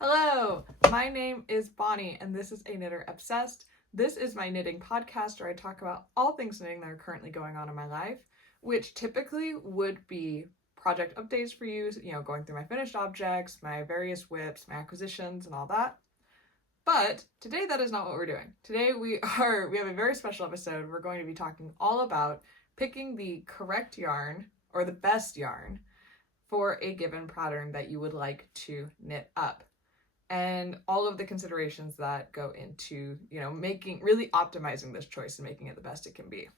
Hello, my name is Bonnie and this is A Knitter Obsessed. This is my knitting podcast where I talk about all things knitting that are currently going on in my life, which typically would be project updates for you, going through my finished objects, my various whips, my acquisitions, and all that. But today that is not what we're doing. Today we have a very special episode. We're going to be talking all about picking the correct yarn or the best yarn for a given pattern that you would like to knit up, and all of the considerations that go into, really optimizing this choice and making it the best it can be.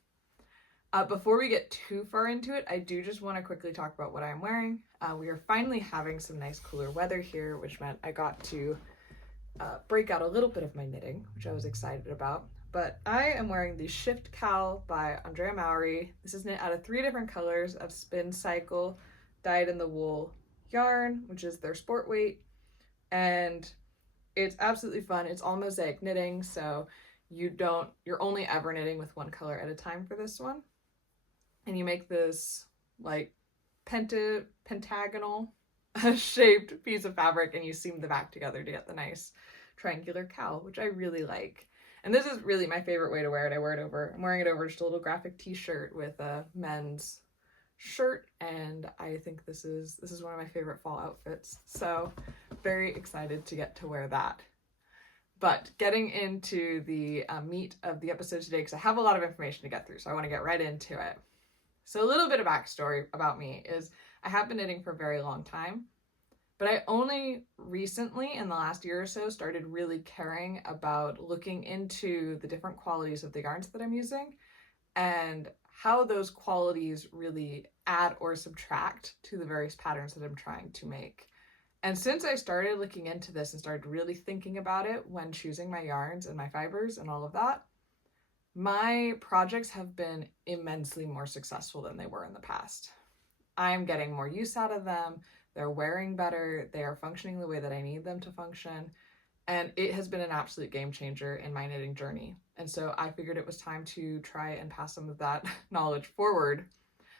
Before we get too far into it, I do just want to quickly talk about what I'm wearing. We are finally having some nice cooler weather here, which meant I got to break out a little bit of my knitting, which I was excited about. But I am wearing the Shift Cowl by Andrea Mowry. This is knit out of 3 different colors of Spin Cycle dyed in the wool yarn, which is their sport weight. And it's absolutely fun. It's all mosaic knitting, so you're only ever knitting with one color at a time for this one. And you make this like pentagonal shaped piece of fabric, and you seam the back together to get the nice triangular cowl, which I really like. And this is really my favorite way to wear it. I'm wearing it over just a little graphic t-shirt with a men's shirt, and I think this is one of my favorite fall outfits. So very excited to get to wear that. But getting into the meat of the episode today, because I have a lot of information to get through, so I want to get right into it. So a little bit of backstory about me is I have been knitting for a very long time, but I only recently, in the last year or so, started really caring about looking into the different qualities of the yarns that I'm using and how those qualities really add or subtract to the various patterns that I'm trying to make. And since I started looking into this and started really thinking about it when choosing my yarns and my fibers and all of that, my projects have been immensely more successful than they were in the past. I'm getting more use out of them, they're wearing better, they are functioning the way that I need them to function, and it has been an absolute game changer in my knitting journey. And so I figured it was time to try and pass some of that knowledge forward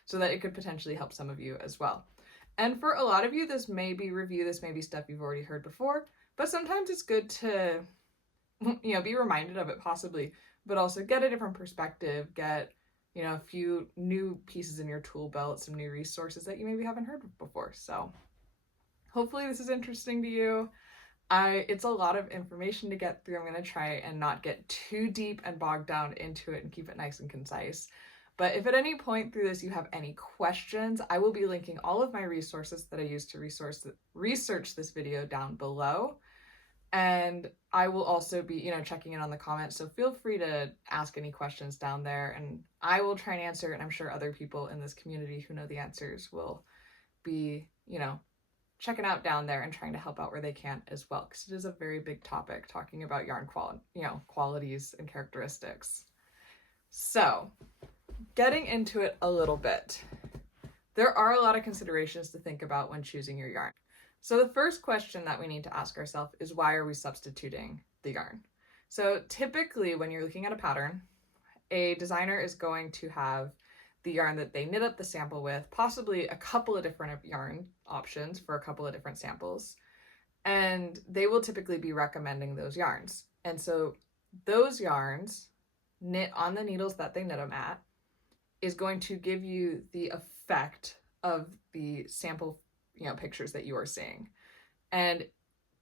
so that it could potentially help some of you as well. And for a lot of you, this may be stuff you've already heard before, but sometimes it's good to, be reminded of it possibly, but also get a different perspective, get, a few new pieces in your tool belt, some new resources that you maybe haven't heard of before. So hopefully this is interesting to you. It's a lot of information to get through. I'm going to try and not get too deep and bogged down into it and keep it nice and concise. But if at any point through this you have any questions, I will be linking all of my resources that I used to research this video down below. And I will also be, checking in on the comments. So feel free to ask any questions down there, and I will try and answer. And I'm sure other people in this community who know the answers will be, checking out down there and trying to help out where they can as well, because it is a very big topic talking about yarn qualities and characteristics. So getting into it a little bit, there are a lot of considerations to think about when choosing your yarn. So the first question that we need to ask ourselves is, why are we substituting the yarn? So typically when you're looking at a pattern, a designer is going to have the yarn that they knit up the sample with, possibly a couple of different yarn options for a couple of different samples, and they will typically be recommending those yarns. And so those yarns knit on the needles that they knit them at is going to give you the effect of the sample pictures that you are seeing. And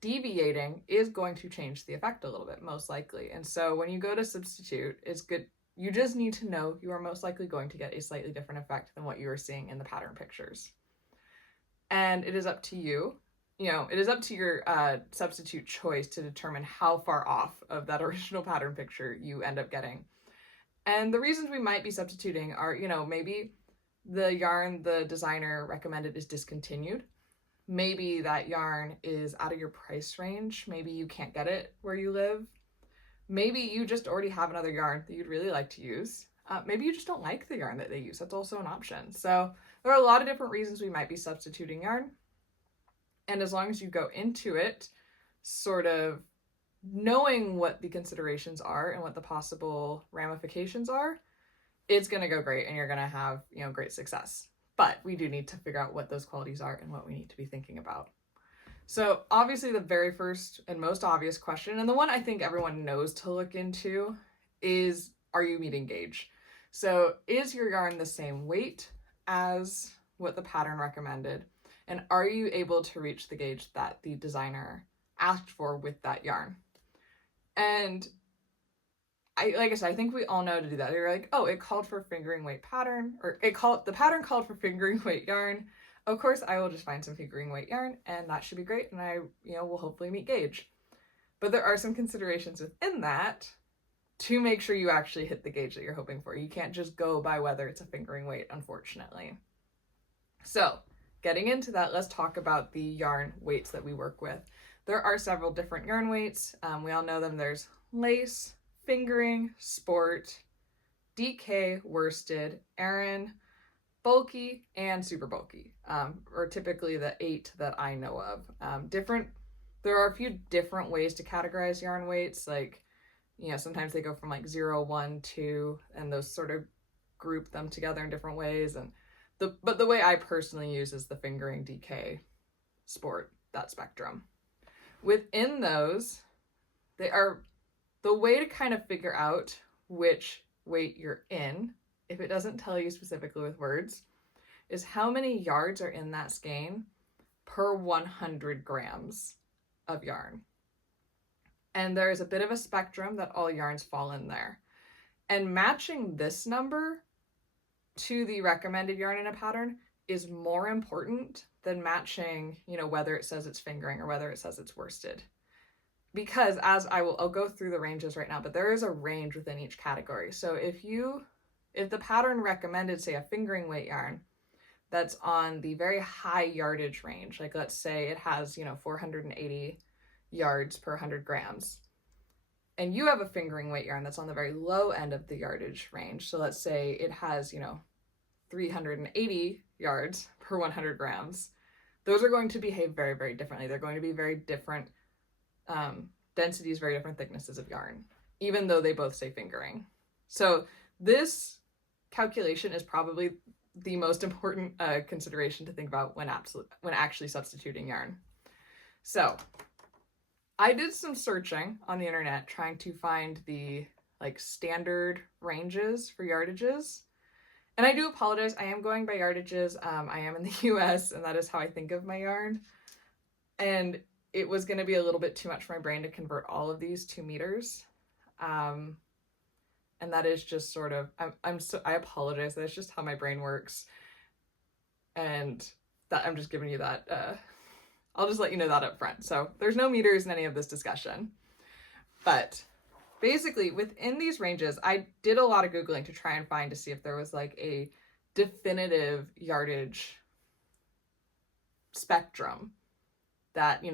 deviating is going to change the effect a little bit, most likely. And so when you go to substitute, it's good. You just need to know you are most likely going to get a slightly different effect than what you are seeing in the pattern pictures. And it is up to you. It is up to your substitute choice to determine how far off of that original pattern picture you end up getting. And the reasons we might be substituting are, maybe the yarn the designer recommended is discontinued. Maybe that yarn is out of your price range. Maybe you can't get it where you live. Maybe you just already have another yarn that you'd really like to use. Maybe you just don't like the yarn that they use. That's also an option. So there are a lot of different reasons we might be substituting yarn. And as long as you go into it sort of knowing what the considerations are and what the possible ramifications are, it's going to go great and you're going to have, great success. But we do need to figure out what those qualities are and what we need to be thinking about. So obviously the very first and most obvious question, and the one I think everyone knows to look into, is, are you meeting gauge? So is your yarn the same weight as what the pattern recommended? And are you able to reach the gauge that the designer asked for with that yarn? And like I said, I think we all know to do that. You're like, oh, it called for fingering weight pattern, or the pattern called for fingering weight yarn. Of course, I will just find some fingering weight yarn, and that should be great, and I, will hopefully meet gauge. But there are some considerations within that to make sure you actually hit the gauge that you're hoping for. You can't just go by whether it's a fingering weight, unfortunately. So, getting into that, let's talk about the yarn weights that we work with. There are several different yarn weights. We all know them. There's lace, fingering, sport, DK, worsted, Aran, bulky, and super bulky, or typically the 8 that I know of. There are a few different ways to categorize yarn weights, like, sometimes they go from like 0, 1, 2, and those sort of group them together in different ways. But the way I personally use is the fingering, DK, sport, that spectrum. Within those, the way to kind of figure out which weight you're in, if it doesn't tell you specifically with words, is how many yards are in that skein per 100 grams of yarn. And there is a bit of a spectrum that all yarns fall in there. And matching this number to the recommended yarn in a pattern is more important than matching, whether it says it's fingering or whether it says it's worsted. Because I'll go through the ranges right now, but there is a range within each category. So if the pattern recommended, say, a fingering weight yarn that's on the very high yardage range, like let's say it has, 480 yards per 100 grams, and you have a fingering weight yarn that's on the very low end of the yardage range. So let's say it has, 380 yards per 100 grams. Those are going to behave very, very differently. They're going to be very different densities, very different thicknesses of yarn, even though they both say fingering. So this calculation is probably the most important consideration to think about when actually substituting yarn. So I did some searching on the internet trying to find the standard ranges for yardages. And I do apologize, I am going by yardages. I am in the US, and that is how I think of my yarn. And it was going to be a little bit too much for my brain to convert all of these to meters. And that is just sort of, I apologize, that's just how my brain works. And that I'm just giving you that, I'll just let you know that up front. So there's no meters in any of this discussion. But basically within these ranges, I did a lot of Googling to try and find to see if there was a definitive yardage spectrum that,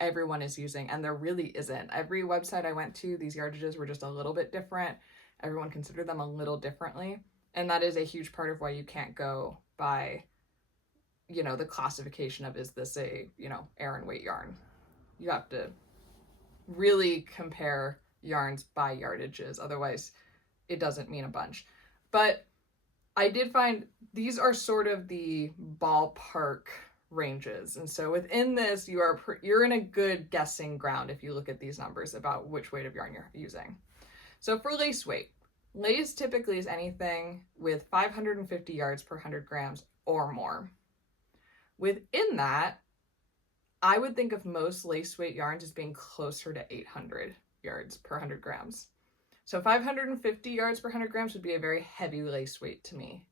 everyone is using, and there really isn't. Every website I went to, these yardages were just a little bit different. Everyone considered them a little differently, and that is a huge part of why you can't go by, the classification of, is this a, Aran weight yarn? You have to really compare yarns by yardages, otherwise it doesn't mean a bunch. But I did find these are sort of the ballpark ranges, and so within this you're in a good guessing ground if you look at these numbers about which weight of yarn you're using. So for lace weight, lace typically is anything with 550 yards per 100 grams or more. Within that, I would think of most lace weight yarns as being closer to 800 yards per 100 grams. So 550 yards per 100 grams would be a very heavy lace weight to me,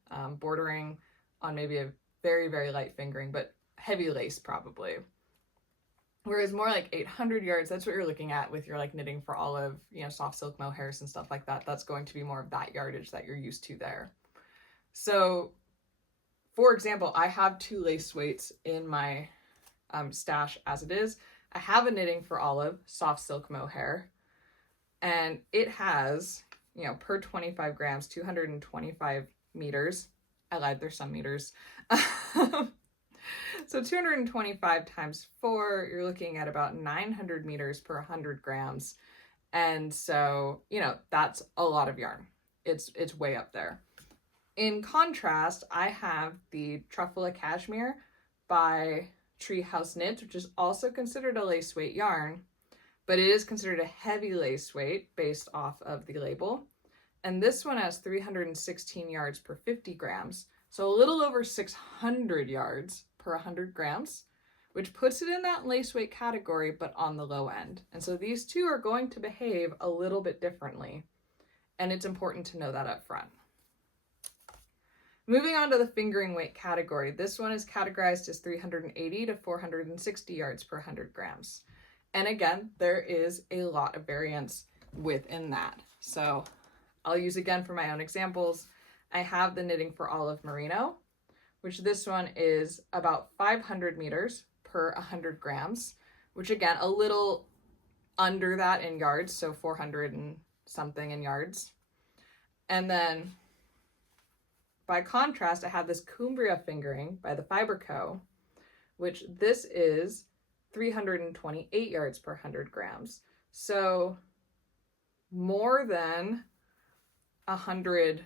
bordering on maybe a very, very light fingering, but heavy lace probably. Whereas more like 800 yards, that's what you're looking at with your knitting for olive, soft silk mohairs and stuff like that. That's going to be more of that yardage that you're used to there. So for example, I have 2 lace weights in my stash as it is. I have a knitting for olive, soft silk mohair, and it has, per 25 grams, 225 meters. I lied, there's some meters. So 225 times 4, you're looking at about 900 meters per 100 grams. And so, that's a lot of yarn. It's way up there. In contrast, I have the Truffula Cashmere by Treehouse Knits, which is also considered a lace weight yarn, but it is considered a heavy lace weight based off of the label. And this one has 316 yards per 50 grams, so a little over 600 yards per 100 grams, which puts it in that lace weight category, but on the low end. And so these two are going to behave a little bit differently, and it's important to know that up front. Moving on to the fingering weight category, this one is categorized as 380 to 460 yards per 100 grams. And again, there is a lot of variance within that. So I'll use again for my own examples. I have the Knitting for Olive Merino, which this one is about 500 meters per 100 grams, which again, a little under that in yards, so 400 and something in yards. And then by contrast, I have this Cumbria fingering by the Fiber Co., which this is 328 yards per 100 grams. So more than 100,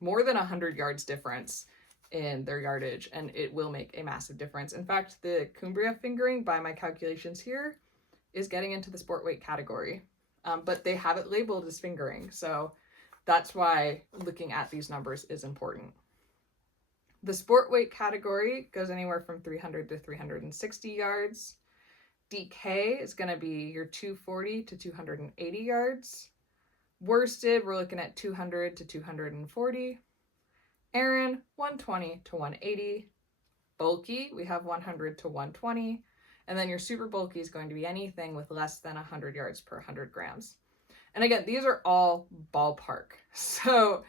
more than 100 yards difference in their yardage, and it will make a massive difference. In fact, the Cumbria fingering, by my calculations here, is getting into the sport weight category, but they have it labeled as fingering, so that's why looking at these numbers is important. The sport weight category goes anywhere from 300 to 360 yards. DK is going to be your 240 to 280 yards. Worsted, we're looking at 200 to 240. Aran, 120 to 180. Bulky, we have 100 to 120. And then your super bulky is going to be anything with less than 100 yards per 100 grams. And again, these are all ballpark. So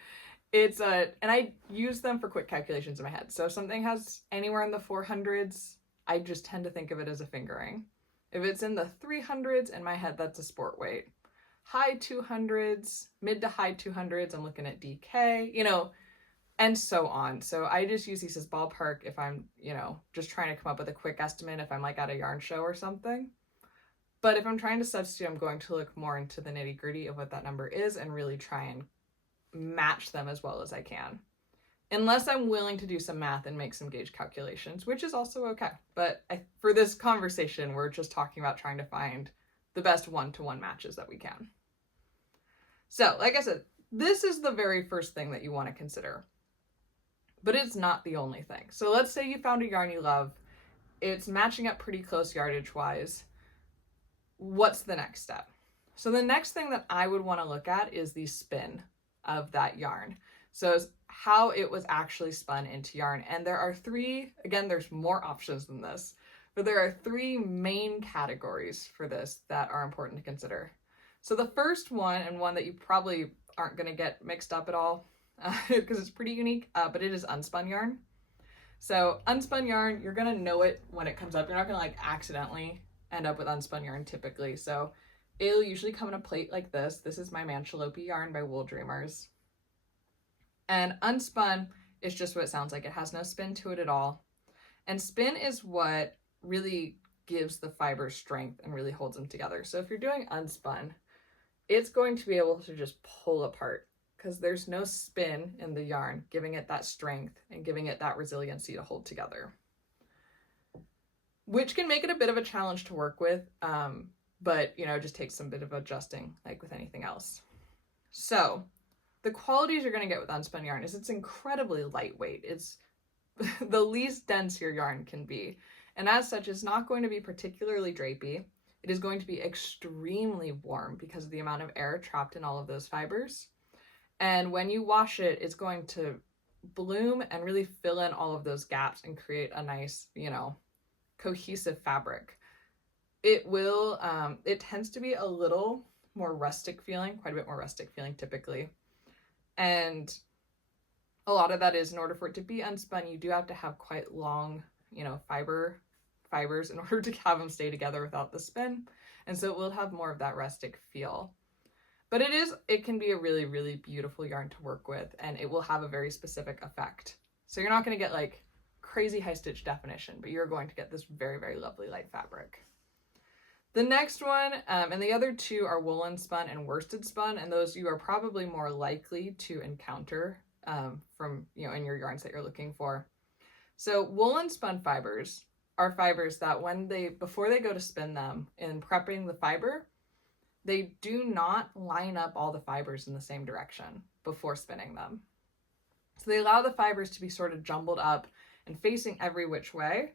it's and I use them for quick calculations in my head. So if something has anywhere in the 400s, I just tend to think of it as a fingering. If it's in the 300s, in my head, that's a sport weight. High 200s, mid to high 200s, I'm looking at DK, and so on. So I just use these as ballpark if I'm, just trying to come up with a quick estimate if I'm like at a yarn show or something. But if I'm trying to substitute, I'm going to look more into the nitty gritty of what that number is and really try and match them as well as I can. Unless I'm willing to do some math and make some gauge calculations, which is also okay. But for this conversation, we're just talking about trying to find the best one-to-one matches that we can. So, like I said, this is the very first thing that you want to consider. But it's not the only thing. So let's say you found a yarn you love. It's matching up pretty close yardage-wise. What's the next step? So the next thing that I would want to look at is the spin of that yarn. So how it was actually spun into yarn. And there are three, again, there's more options than this, but there are three main categories for this that are important to consider. So the first one, and one that you probably aren't going to get mixed up at all, because it's pretty unique, but it is unspun yarn. So unspun yarn, you're going to know it when it comes up. You're not going to accidentally end up with unspun yarn typically. So it'll usually come in a plate like this. This is my Manchalope yarn by Wool Dreamers. And unspun is just what it sounds like. It has no spin to it at all. And spin is what really gives the fibers strength and really holds them together. So if you're doing unspun, it's going to be able to just pull apart because there's no spin in the yarn, giving it that strength and giving it that resiliency to hold together, which can make it a bit of a challenge to work with, but it just takes some bit of adjusting like with anything else. So the qualities you're going to get with unspun yarn is it's incredibly lightweight. It's the least dense your yarn can be. And as such, it's not going to be particularly drapey. It is going to be extremely warm because of the amount of air trapped in all of those fibers. And when you wash it, it's going to bloom and really fill in all of those gaps and create a nice, cohesive fabric. It will, it tends to be a little more rustic feeling, quite a bit more rustic feeling typically. And a lot of that is in order for it to be unspun, you do have to have quite long, fibers in order to have them stay together without the spin. And so it will have more of that rustic feel. But it can be a really, really beautiful yarn to work with, and it will have a very specific effect. So you're not going to get like crazy high stitch definition, but you're going to get this very, very lovely light fabric. The next one, and the other two are woolen spun and worsted spun, and those you are probably more likely to encounter from, in your yarns that you're looking for. So woolen spun fibers are fibers that before they go to spin them in prepping the fiber, they do not line up all the fibers in the same direction before spinning them. So they allow the fibers to be sort of jumbled up and facing every which way.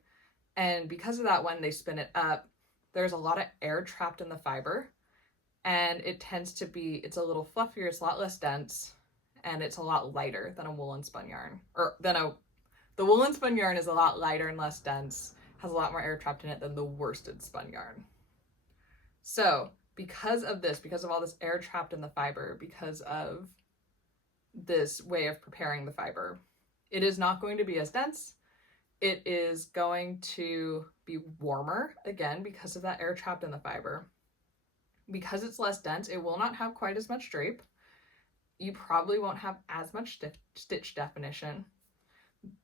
And because of that, when they spin it up, there's a lot of air trapped in the fiber, and it tends to be, it's a little fluffier, it's a lot less dense, and it's a lot lighter than a woolen spun yarn. The woolen spun yarn is a lot lighter and less dense, has a lot more air trapped in it than the worsted spun yarn. So because of this, because of all this air trapped in the fiber, because of this way of preparing the fiber, it is not going to be as dense. It is going to be warmer, again, because of that air trapped in the fiber. Because it's less dense, it will not have quite as much drape. You probably won't have as much stitch definition.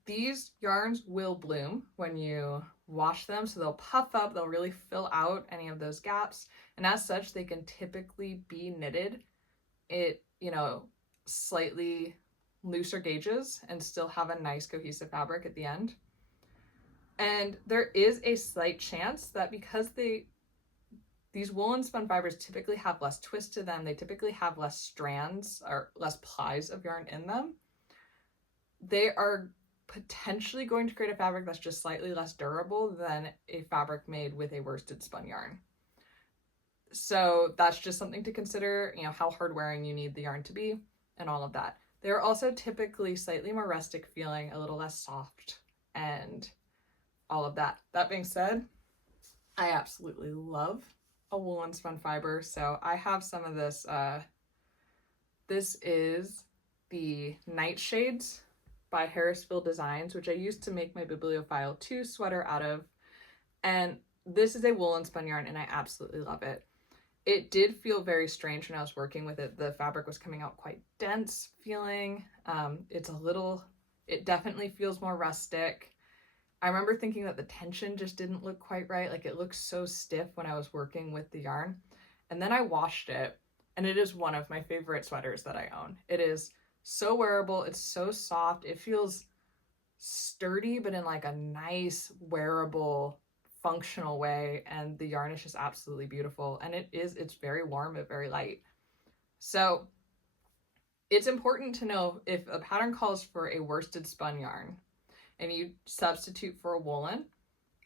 These yarns will bloom when you wash them, so they'll puff up, they'll really fill out any of those gaps, and as such, they can typically be knitted at, slightly looser gauges and still have a nice cohesive fabric at the end. And there is a slight chance that because these woolen spun fibers typically have less twist to them, they typically have less strands or less plies of yarn in them, they are potentially going to create a fabric that's just slightly less durable than a fabric made with a worsted spun yarn. So that's just something to consider, how hard wearing you need the yarn to be and all of that. They're also typically slightly more rustic feeling, a little less soft, and all of that. That being said, I absolutely love a woolen spun fiber. So I have some of this. This is the Nightshades by Harrisville Designs, which I used to make my Bibliophile 2 sweater out of. And this is a woolen spun yarn, and I absolutely love it. It did feel very strange when I was working with it. The fabric was coming out quite dense feeling. It definitely feels more rustic. I remember thinking that the tension just didn't look quite right. Like, it looked so stiff when I was working with the yarn. And then I washed it, and it is one of my favorite sweaters that I own. It is so wearable. It's so soft. It feels sturdy, but in like a nice, wearable, functional way. And the yarn is just absolutely beautiful. And it's very warm, but very light. So it's important to know if a pattern calls for a worsted spun yarn and you substitute for a woolen,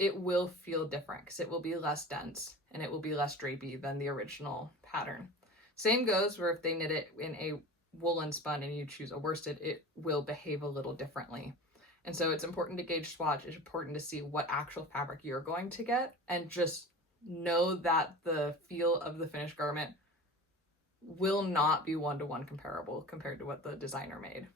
it will feel different because it will be less dense and it will be less drapey than the original pattern. Same goes where if they knit it in a woolen spun and you choose a worsted, it will behave a little differently. And so it's important to gauge swatch. It's important to see what actual fabric you're going to get, and just know that the feel of the finished garment will not be one-to-one comparable compared to what the designer made.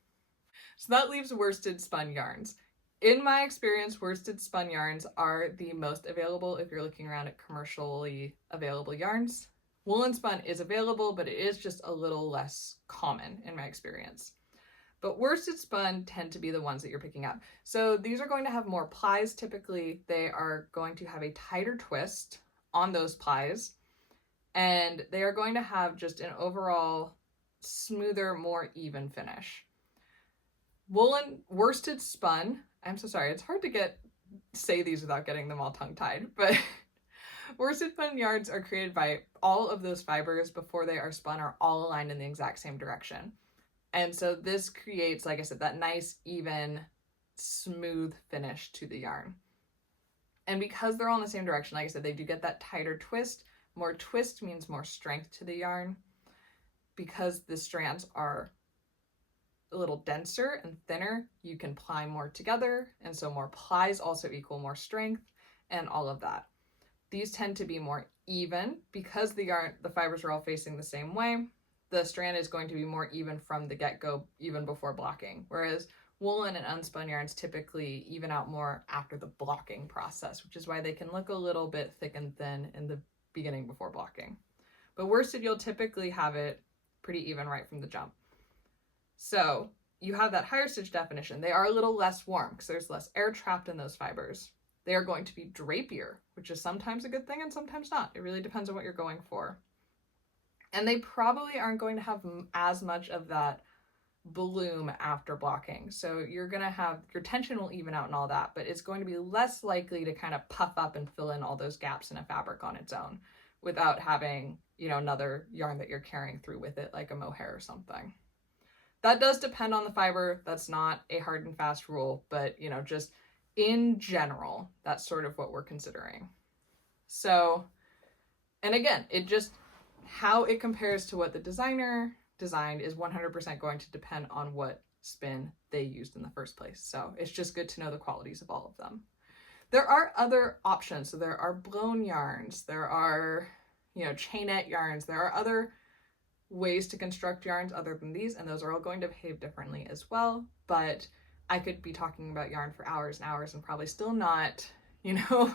So that leaves worsted spun yarns. In my experience, worsted spun yarns are the most available if you're looking around at commercially available yarns. Woolen spun is available, but it is just a little less common in my experience. But worsted spun tend to be the ones that you're picking up. So these are going to have more plies. Typically, they are going to have a tighter twist on those plies, and they are going to have just an overall smoother, more even finish. Worsted spun, I'm so sorry, it's hard to say these without getting them all tongue-tied, but worsted spun yarns are created by all of those fibers before they are spun are all aligned in the exact same direction. And so this creates, like I said, that nice, even, smooth finish to the yarn. And because they're all in the same direction, like I said, they do get that tighter twist. More twist means more strength to the yarn. Because the strands are a little denser and thinner, you can ply more together. And so more plies also equal more strength and all of that. These tend to be more even because the fibers are all facing the same way. The strand is going to be more even from the get-go, even before blocking. Whereas woolen and unspun yarns typically even out more after the blocking process, which is why they can look a little bit thick and thin in the beginning before blocking. But worsted, you'll typically have it pretty even right from the jump. So you have that higher stitch definition. They are a little less warm because there's less air trapped in those fibers. They are going to be drapier, which is sometimes a good thing and sometimes not. It really depends on what you're going for. And they probably aren't going to have as much of that bloom after blocking. So you're going to have, your tension will even out and all that, but it's going to be less likely to kind of puff up and fill in all those gaps in a fabric on its own without having, you know, another yarn that you're carrying through with it, like a mohair or something. That does depend on the fiber. That's not a hard and fast rule, but, you know, just in general, that's sort of what we're considering. So, and again, it just, how it compares to what the designer designed is 100% going to depend on what spin they used in the first place. So it's just good to know the qualities of all of them. There are other options. So there are blown yarns, there are, you know, chainette yarns, there are other ways to construct yarns other than these, and those are all going to behave differently as well. But I could be talking about yarn for hours and hours and probably still not, you know,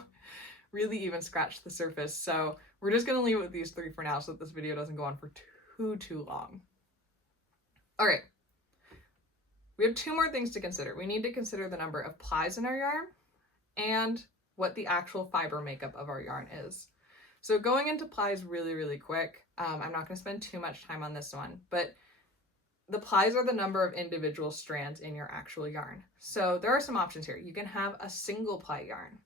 really even scratch the surface. So we're just going to leave it with these three for now so that this video doesn't go on for too long. All right, we have two more things to consider. We need to consider the number of plies in our yarn and what the actual fiber makeup of our yarn is. So going into plies really quick, I'm not going to spend too much time on this one, but the plies are the number of individual strands in your actual yarn. So there are some options here. You can have a single ply yarn.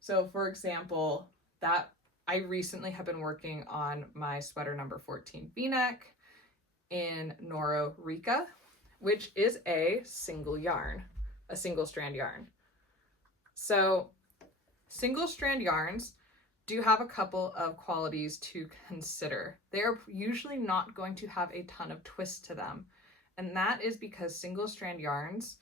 So for example, that I recently have been working on my sweater number 14 V-neck in Noro Rika, which is a single yarn, a single strand yarn. So single strand yarns do have a couple of qualities to consider. They are usually not going to have a ton of twist to them. And that is because single strand yarns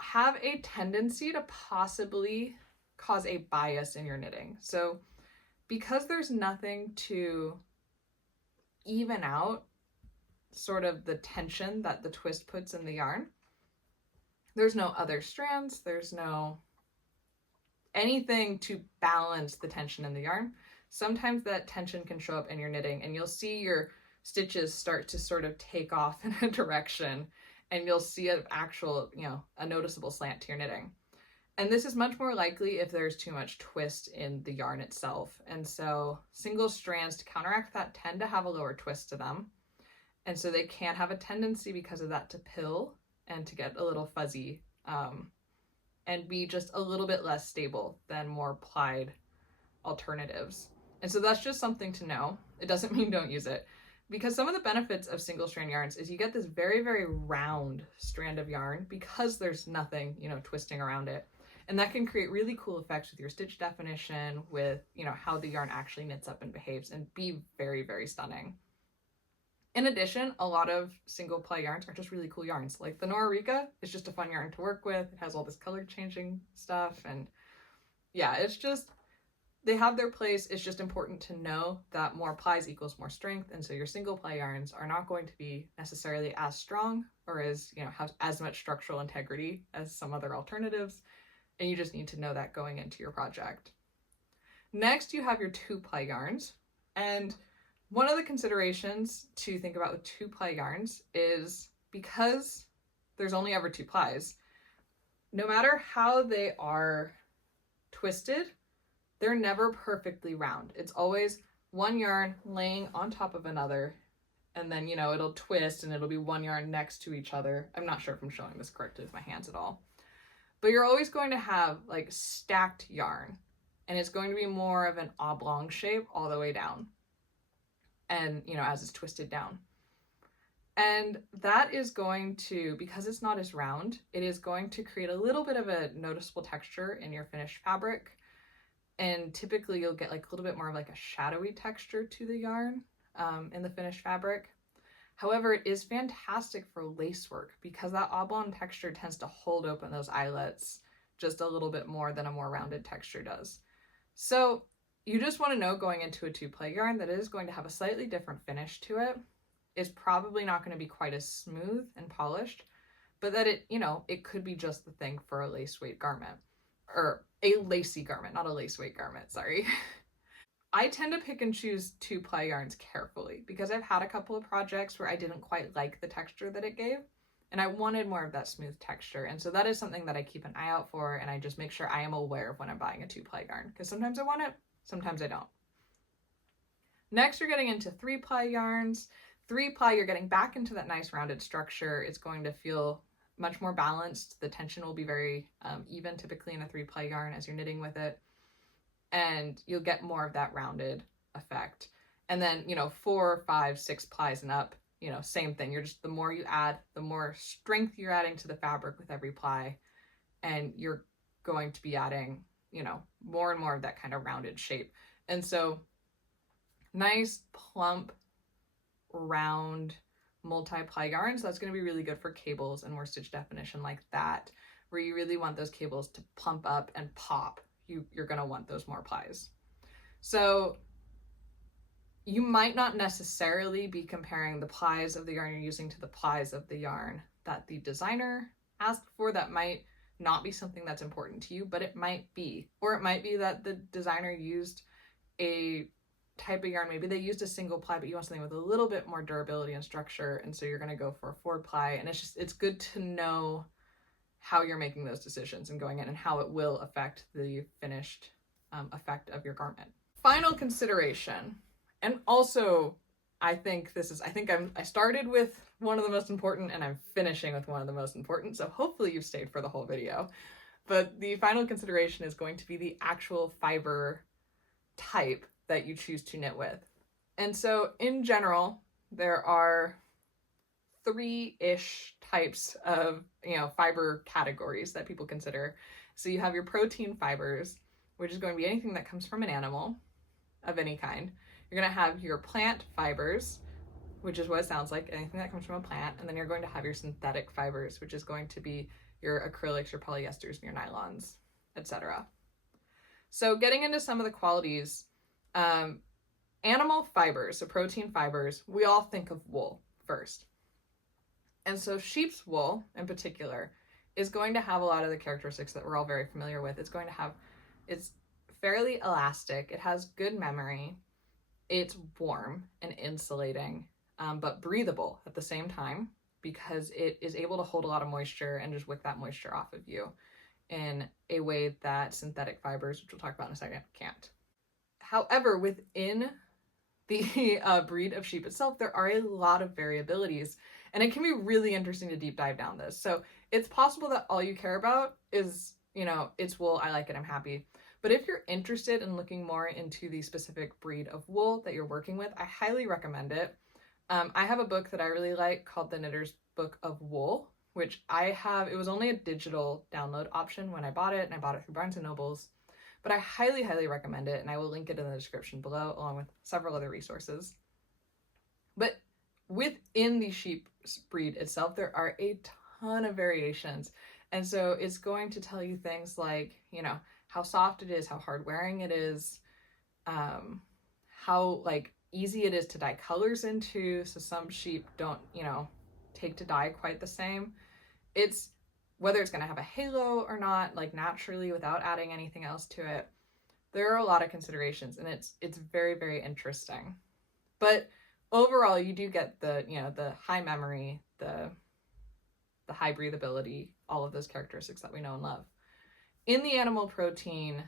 have a tendency to possibly cause a bias in your knitting. So because there's nothing to even out sort of the tension that the twist puts in the yarn, there's no other strands, there's no anything to balance the tension in the yarn. Sometimes that tension can show up in your knitting and you'll see your stitches start to sort of take off in a direction and you'll see an actual, you know, a noticeable slant to your knitting. And this is much more likely if there's too much twist in the yarn itself. And so single strands, to counteract that, tend to have a lower twist to them. And so they can have a tendency because of that to pill and to get a little fuzzy and be just a little bit less stable than more plied alternatives. And so that's just something to know. It doesn't mean don't use it, because some of the benefits of single strand yarns is you get this very round strand of yarn because there's nothing, you know, twisting around it. And that can create really cool effects with your stitch definition, with, you know, how the yarn actually knits up and behaves, and be very stunning. In addition, a lot of single ply yarns are just really cool yarns. Like the Noro Rika is just a fun yarn to work with. It has all this color changing stuff, and yeah, it's just, they have their place. It's just important to know that more plies equals more strength, and so your single ply yarns are not going to be necessarily as strong or as, you know, have as much structural integrity as some other alternatives, and you just need to know that going into your project. Next, you have your 2-ply yarns, and one of the considerations to think about with 2-ply yarns is because there's only ever 2 plies, no matter how they are twisted, they're never perfectly round. It's always one yarn laying on top of another, and then, you know, it'll twist and it'll be one yarn next to each other. I'm not sure if I'm showing this correctly with my hands at all. But you're always going to have like stacked yarn, and it's going to be more of an oblong shape all the way down. And, you know, as it's twisted down. And that is going to, because it's not as round, it is going to create a little bit of a noticeable texture in your finished fabric. And typically you'll get like a little bit more of like a shadowy texture to the yarn in the finished fabric. However, it is fantastic for lace work because that oblong texture tends to hold open those eyelets just a little bit more than a more rounded texture does. So you just want to know going into a 2-ply yarn that it is going to have a slightly different finish to it. It's probably not going to be quite as smooth and polished, but that it, you know, it could be just the thing for a lace weight garment, or a lacy garment, not a lace weight garment, sorry. I tend to pick and choose 2-ply yarns carefully because I've had a couple of projects where I didn't quite like the texture that it gave, and I wanted more of that smooth texture. And so that is something that I keep an eye out for, and I just make sure I am aware of when I'm buying a 2-ply yarn, because sometimes I want it, sometimes I don't. Next, you're getting into 3-ply yarns. 3-ply, you're getting back into that nice rounded structure. It's going to feel much more balanced. The tension will be very even, typically in a 3-ply yarn as you're knitting with it. And you'll get more of that rounded effect. And then, 4, 5, 6 plies and up, same thing. You're just, the more you add, the more strength you're adding to the fabric with every ply. And you're going to be adding, more and more of that kind of rounded shape. And so nice, plump, round, multi-ply yarns, that's going to be really good for cables and more stitch definition like that, where you really want those cables to plump up and pop. You're going to want those more plies. So you might not necessarily be comparing the plies of the yarn you're using to the plies of the yarn that the designer asked for. That might not be something that's important to you, but it might be. Or it might be that the designer used a type of yarn, maybe they used a single ply, but you want something with a little bit more durability and structure, and so you're going to go for a 4-ply. And it's good to know how you're making those decisions and going in, and how it will affect the finished effect of your garment. Final consideration, and also I started with one of the most important and I'm finishing with one of the most important, so hopefully you've stayed for the whole video. But the final consideration is going to be the actual fiber type that you choose to knit with. And so in general, there are 3-ish types of, fiber categories that people consider. So you have your protein fibers, which is going to be anything that comes from an animal of any kind. You're going to have your plant fibers, which is what it sounds like, anything that comes from a plant. And then you're going to have your synthetic fibers, which is going to be your acrylics, your polyesters, and your nylons, etc. So getting into some of the qualities, animal fibers, so protein fibers, we all think of wool first. And so sheep's wool in particular is going to have a lot of the characteristics that we're all very familiar with. It's fairly elastic, it has good memory, it's warm and insulating, but breathable at the same time, because it is able to hold a lot of moisture and just wick that moisture off of you in a way that synthetic fibers, which we'll talk about in a second, can't. However, within the breed of sheep itself, there are a lot of variabilities, and it can be really interesting to deep dive down this. So it's possible that all you care about is, it's wool, I like it, I'm happy. But if you're interested in looking more into the specific breed of wool that you're working with, I highly recommend it. I have a book that I really like called The Knitter's Book of Wool, which it was only a digital download option when I bought it, and I bought it through Barnes & Noble's. But I highly, highly recommend it, and I will link it in the description below, along with several other resources. But within the sheep breed itself, there are a ton of variations. And so it's going to tell you things like, how soft it is, how hard wearing it is, how easy it is to dye colors into. So some sheep don't, take to dye quite the same. It's whether it's going to have a halo or not, naturally, without adding anything else to it. There are a lot of considerations, and it's very, very interesting. But overall, you do get the high memory, the high breathability, all of those characteristics that we know and love. In the animal protein,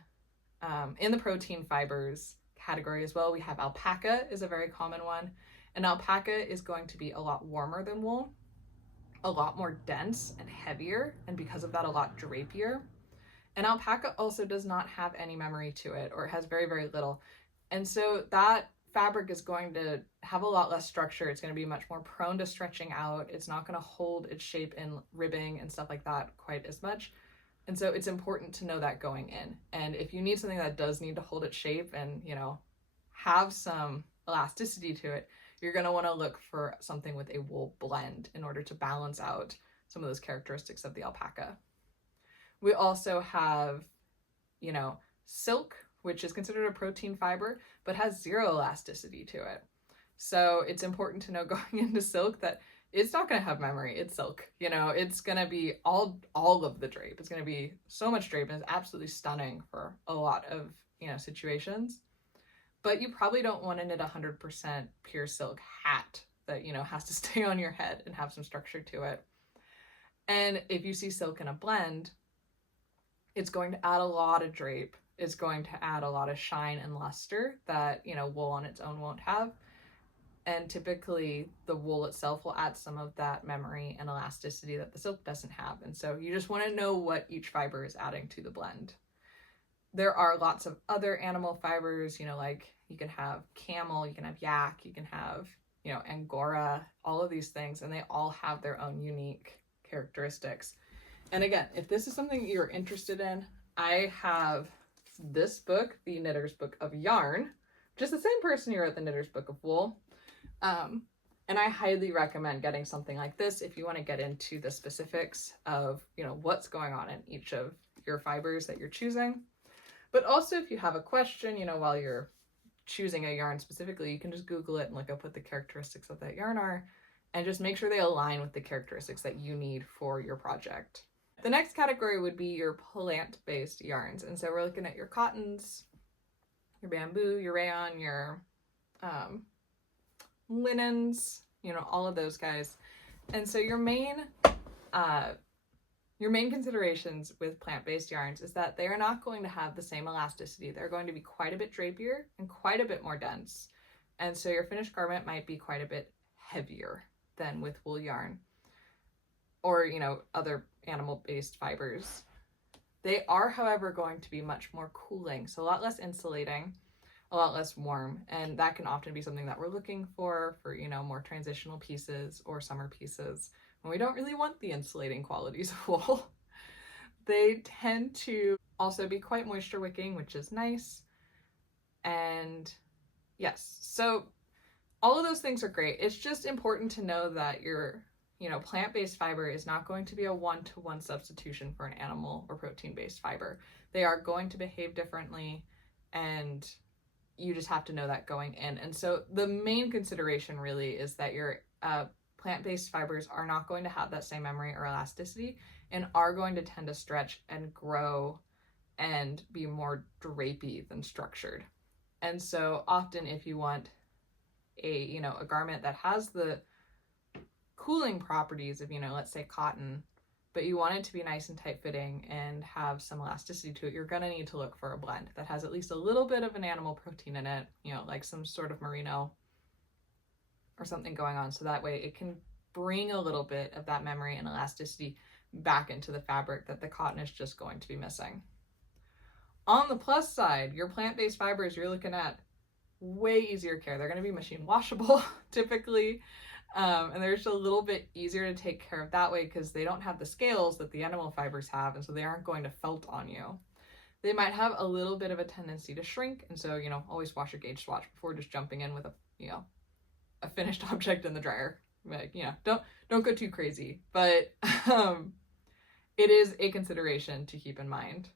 in the protein fibers category as well, we have alpaca is a very common one. And alpaca is going to be a lot warmer than wool, a lot more dense and heavier, and because of that, a lot drapier. And alpaca also does not have any memory to it, or it has very, very little. And so that fabric is going to have a lot less structure. It's going to be much more prone to stretching out. It's not going to hold its shape in ribbing and stuff like that quite as much. And so it's important to know that going in. And if you need something that does need to hold its shape and, have some elasticity to it, you're going to want to look for something with a wool blend in order to balance out some of those characteristics of the alpaca. We also have, silk, which is considered a protein fiber, but has zero elasticity to it. So it's important to know going into silk that it's not going to have memory. It's silk. It's going to be all of the drape. It's going to be so much drape, and it's absolutely stunning for a lot of, situations. But you probably don't want to knit 100% pure silk hat that, has to stay on your head and have some structure to it. And if you see silk in a blend, it's going to add a lot of drape. It's going to add a lot of shine and luster that, wool on its own won't have. And typically the wool itself will add some of that memory and elasticity that the silk doesn't have. And so you just want to know what each fiber is adding to the blend. There are lots of other animal fibers, you know, like you can have camel, you can have yak, you can have, you know, Angora, all of these things, and they all have their own unique characteristics. And again, if this is something you're interested in, I have this book, The Knitter's Book of Yarn, which is the same person who wrote The Knitter's Book of Wool. And I highly recommend getting something like this if you want to get into the specifics of, you know, what's going on in each of your fibers that you're choosing. But also if you have a question, you know, while you're choosing a yarn specifically, you can just Google it and look up what the characteristics of that yarn are and just make sure they align with the characteristics that you need for your project. The next category would be your plant-based yarns. And so we're looking at your cottons, your bamboo, your rayon, your linens, you know, all of those guys. And so your main considerations with plant-based yarns is that they are not going to have the same elasticity. They're going to be quite a bit drapier and quite a bit more dense. And so your finished garment might be quite a bit heavier than with wool yarn or, you know, other animal-based fibers. They are, however, going to be much more cooling, so a lot less insulating, a lot less warm, and that can often be something that we're looking for, you know, more transitional pieces or summer pieces when we don't really want the insulating qualities of wool. They tend to also be quite moisture wicking, which is nice. And yes, so all of those things are great. It's just important to know that your, you know, plant-based fiber is not going to be a one-to-one substitution for an animal or protein-based fiber. They are going to behave differently, and you just have to know that going in. And so the main consideration really is that your plant-based fibers are not going to have that same memory or elasticity and are going to tend to stretch and grow and be more drapey than structured. And so often if you want a, you know, a garment that has the cooling properties of, you know, let's say cotton, but you want it to be nice and tight fitting and have some elasticity to it, you're going to need to look for a blend that has at least a little bit of an animal protein in it, you know, like some sort of merino or something going on. So that way it can bring a little bit of that memory and elasticity back into the fabric that the cotton is just going to be missing. On the plus side, your plant-based fibers, you're looking at way easier care. They're going to be machine washable typically. And they're just a little bit easier to take care of that way because they don't have the scales that the animal fibers have, and so they aren't going to felt on you. They might have a little bit of a tendency to shrink, and so, you know, always wash your gauge swatch before just jumping in with a, you know, a finished object in the dryer. Like, you know, don't go too crazy, but it is a consideration to keep in mind.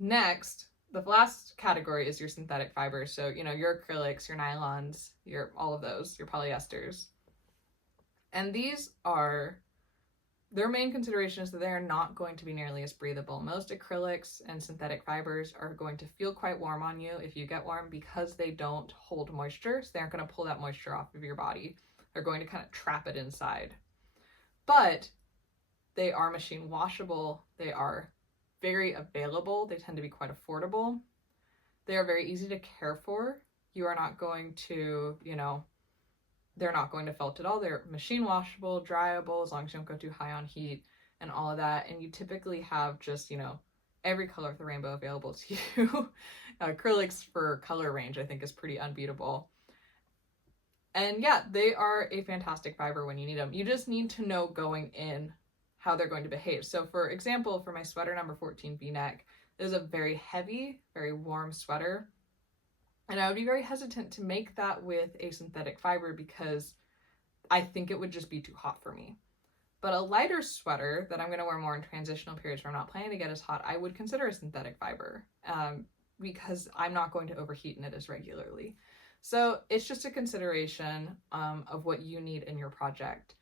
Next, the last category is your synthetic fibers. So, you know, your acrylics, your nylons, your all of those, your polyesters. And these are, their main consideration is that they are not going to be nearly as breathable. Most acrylics and synthetic fibers are going to feel quite warm on you if you get warm because they don't hold moisture. So they aren't going to pull that moisture off of your body. They're going to kind of trap it inside. But they are machine washable. They are very available. They tend to be quite affordable. They are very easy to care for. You are not going to, you know, they're not going to felt at all. They're machine washable, dryable, as long as you don't go too high on heat and all of that. And you typically have just, you know, every color of the rainbow available to you. Acrylics for color range, I think, is pretty unbeatable. And yeah, they are a fantastic fiber when you need them. You just need to know going in how they're going to behave. So for example, for my sweater number 14 V-neck, it is a very heavy, very warm sweater. And I would be very hesitant to make that with a synthetic fiber because I think it would just be too hot for me. But a lighter sweater that I'm going to wear more in transitional periods where I'm not planning to get as hot, I would consider a synthetic fiber because I'm not going to overheat in it as regularly. So it's just a consideration of what you need in your project.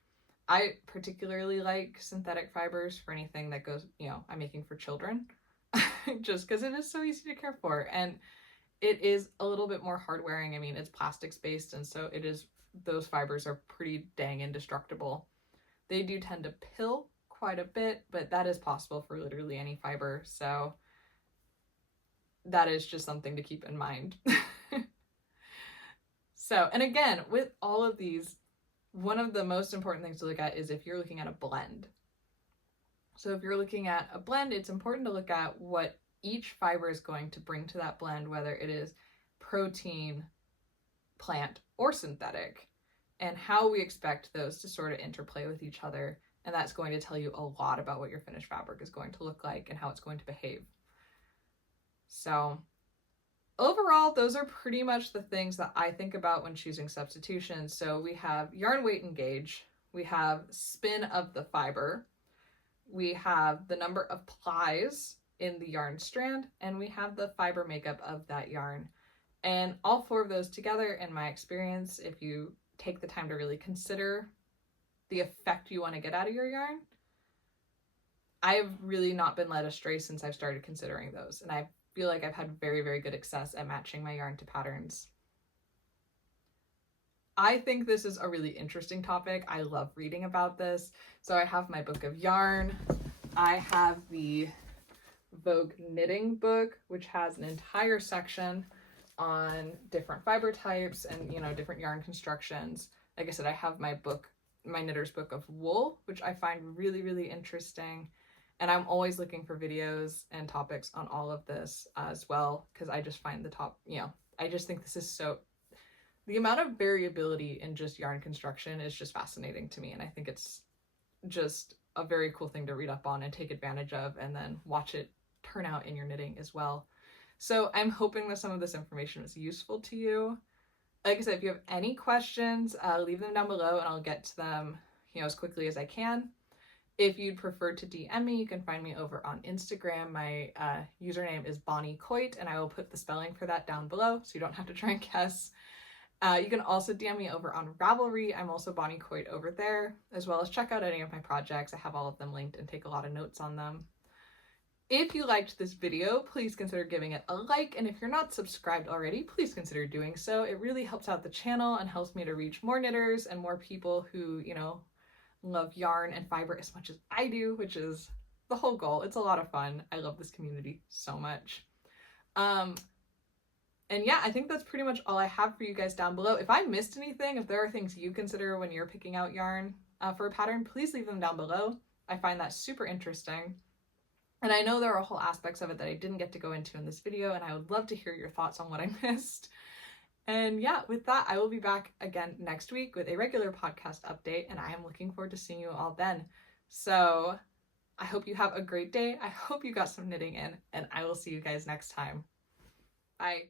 I particularly like synthetic fibers for anything that goes, you know, I'm making for children, just because it is so easy to care for. And it is a little bit more hard wearing. I mean, it's plastics based, and so it is, those fibers are pretty dang indestructible. They do tend to pill quite a bit, but that is possible for literally any fiber. So that is just something to keep in mind. So, and again, with all of these, one of the most important things to look at is if you're looking at a blend. So if you're looking at a blend, it's important to look at what each fiber is going to bring to that blend, whether it is protein, plant, or synthetic, and how we expect those to sort of interplay with each other. And that's going to tell you a lot about what your finished fabric is going to look like and how it's going to behave. So overall, those are pretty much the things that I think about when choosing substitutions. So we have yarn weight and gauge, we have spin of the fiber, we have the number of plies in the yarn strand, and we have the fiber makeup of that yarn. And all four of those together, in my experience, if you take the time to really consider the effect you want to get out of your yarn, I've really not been led astray since I've started considering those. And I feel like I've had very, very good success at matching my yarn to patterns. I think this is a really interesting topic. I love reading about this. So I have my book of yarn. I have the Vogue Knitting book, which has an entire section on different fiber types and, you know, different yarn constructions. Like I said, I have my book, my knitter's book of wool, which I find really, really interesting. And I'm always looking for videos and topics on all of this as well, because I just find I just think this is so, the amount of variability in just yarn construction is just fascinating to me. And I think it's just a very cool thing to read up on and take advantage of, and then watch it turn out in your knitting as well. So I'm hoping that some of this information was useful to you. Like I said, if you have any questions, leave them down below and I'll get to them, as quickly as I can. If you'd prefer to DM me, you can find me over on Instagram. My username is Bonnie Coit, and I will put the spelling for that down below so you don't have to try and guess. You can also DM me over on Ravelry. I'm also Bonnie Coit over there, as well as check out any of my projects. I have all of them linked and take a lot of notes on them. If you liked this video, please consider giving it a like, and if you're not subscribed already, please consider doing so. It really helps out the channel and helps me to reach more knitters and more people who, love yarn and fiber as much as I do, which is the whole goal. It's a lot of fun. I love this community so much. And yeah, I think that's pretty much all I have for you guys down below. If I missed anything, if there are things you consider when you're picking out yarn for a pattern, please leave them down below. I find that super interesting. And I know there are whole aspects of it that I didn't get to go into in this video, and I would love to hear your thoughts on what I missed. And yeah, with that, I will be back again next week with a regular podcast update, and I am looking forward to seeing you all then. So I hope you have a great day. I hope you got some knitting in, and I will see you guys next time. Bye.